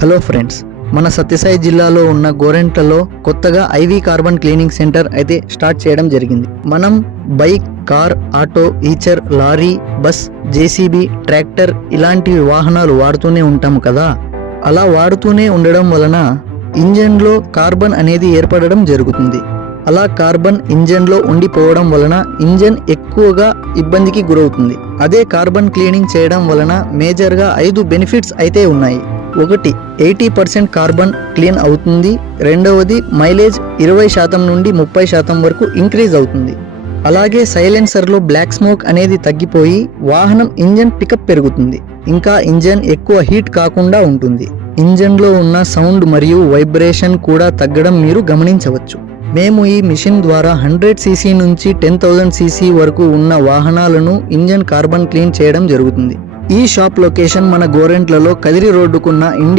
Hello friends, మన సత్యసాయి జిల్లాలో ఉన్న గోరెంట్లలో కొత్తగా ఐవీ కార్బన్ క్లీనింగ్ సెంటర్ అయితే స్టార్ట్ చేయడం జరిగింది. మనం bike, car, auto, Eicher, lorry, bus, JCB, tractor ఇలాంటి వాహనాలు వాడుతూనే ఉంటాము కదా. అలా వాడుతూనే ఉండడం వలన ఇంజన్లో కార్బన్ అనేది ఏర్పడడం జరుగుతుంది. అలా కార్బన్ ఇంజన్లో ఉండిపోవడం వలన ఇంజన్ ఎక్కువగా ఇబ్బందికి గురవుతుంది. అదే కార్బన్ క్లీనింగ్ చేయడం వలన మేజర్గా 5 బెనిఫిట్స్ అయితే ఉన్నాయి. ఒకటి, 80% కార్బన్ క్లీన్ అవుతుంది. రెండవది, మైలేజ్ 20% నుండి 30% వరకు ఇంక్రీజ్ అవుతుంది. అలాగే సైలెన్సర్లో బ్లాక్ స్మోక్ అనేది తగ్గిపోయి వాహనం ఇంజన్ పికప్ పెరుగుతుంది. ఇంకా ఇంజన్ ఎక్కువ హీట్ కాకుండా ఉంటుంది. ఇంజన్లో ఉన్న సౌండ్ మరియు వైబ్రేషన్ కూడా తగ్గడం మీరు గమనించవచ్చు. మేము ఈ మిషన్ ద్వారా 100 cc నుంచి 10,000 cc వరకు ఉన్న వాహనాలను ఇంజన్ కార్బన్ క్లీన్ చేయడం జరుగుతుంది. ఈ షాప్ లొకేషన్ మన గోరెంట్లలో కదిరి రోడ్డుకున్న ఇండియా